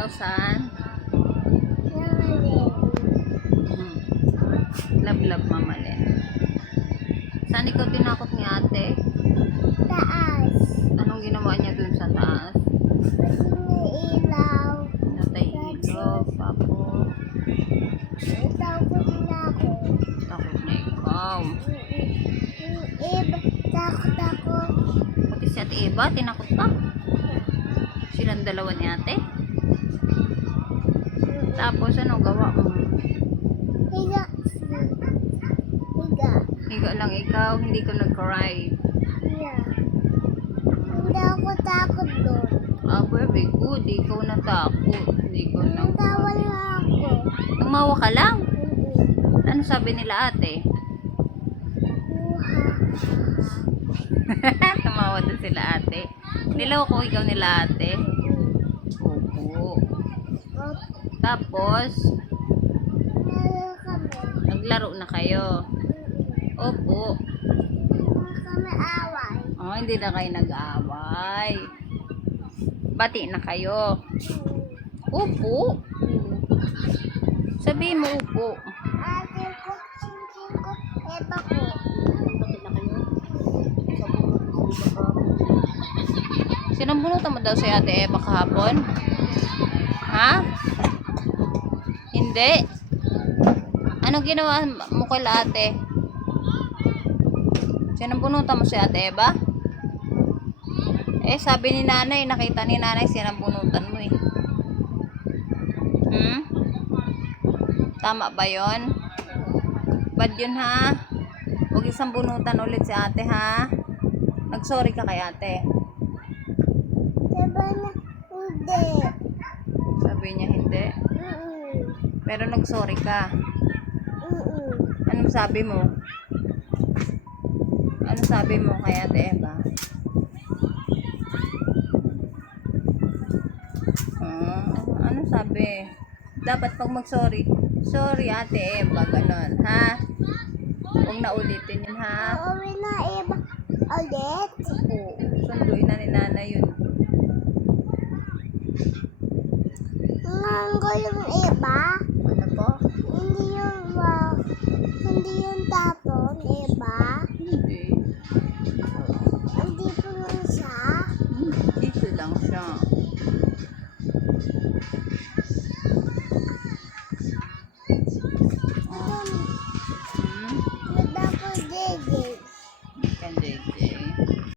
Ikaw saan? Love Mama Len. Saan ikaw tinakot ni ate? Taas. Anong ginawa niya dun sa taas? Ilaw. Natay ilaw. Tapos Takot na ako. takot na ikaw. Takot ako. Pati si ate Eva, tinakot ka? Silang dalawa ni ate? Tapos ano gawa mo? Higa. Higa. Higa lang ikaw, hindi ka nag-cry. Yeah. Hindi ako takot doon. Ah, very good. Ikaw natakot. Hindi ka nang... Tawa na ako. Tumawa ka lang? Ano sabi nila ate? Tumawa din sila ate. Niloko ikaw nila ate. Opo. Tapos, Meron kami. naglaro na kayo. Opo. Meron kami away. Oh, hindi na kayo nag-away. Bati na kayo. Opo. Sabihin mo upo. Ate ko, singking ko, eba ko. Sinambunutan mo daw si ate Eva kahapon? Ha? Hindi? Ano ginawa mo kay ate? Sinambunutan mo si ate Eva? Eh, sabi ni nanay, nakita ni nanay sinambunutan mo eh. Hmm? Tama ba yon? Bad yun ha? Huwag isang bunutan ulit si ate ha? Nag-sorry ka kay ate. Diba na, hindi. Sabi niya hindi. Pero nag-sorry ka. Anong sabi mo? Anong sabi mo kay ate Eva? Anong sabi? Dapat pag mag-sorry, sorry ate Eva, ganon, ha? Huwag na ulitin yun, ha? Uuwi na eba ulit. Oo, sunduin na ni nanay yun. Nganggo yung eba. Ano po? Hindi yung tapon, eba. Hindi. Hindi po lang siya. Dito lang siya.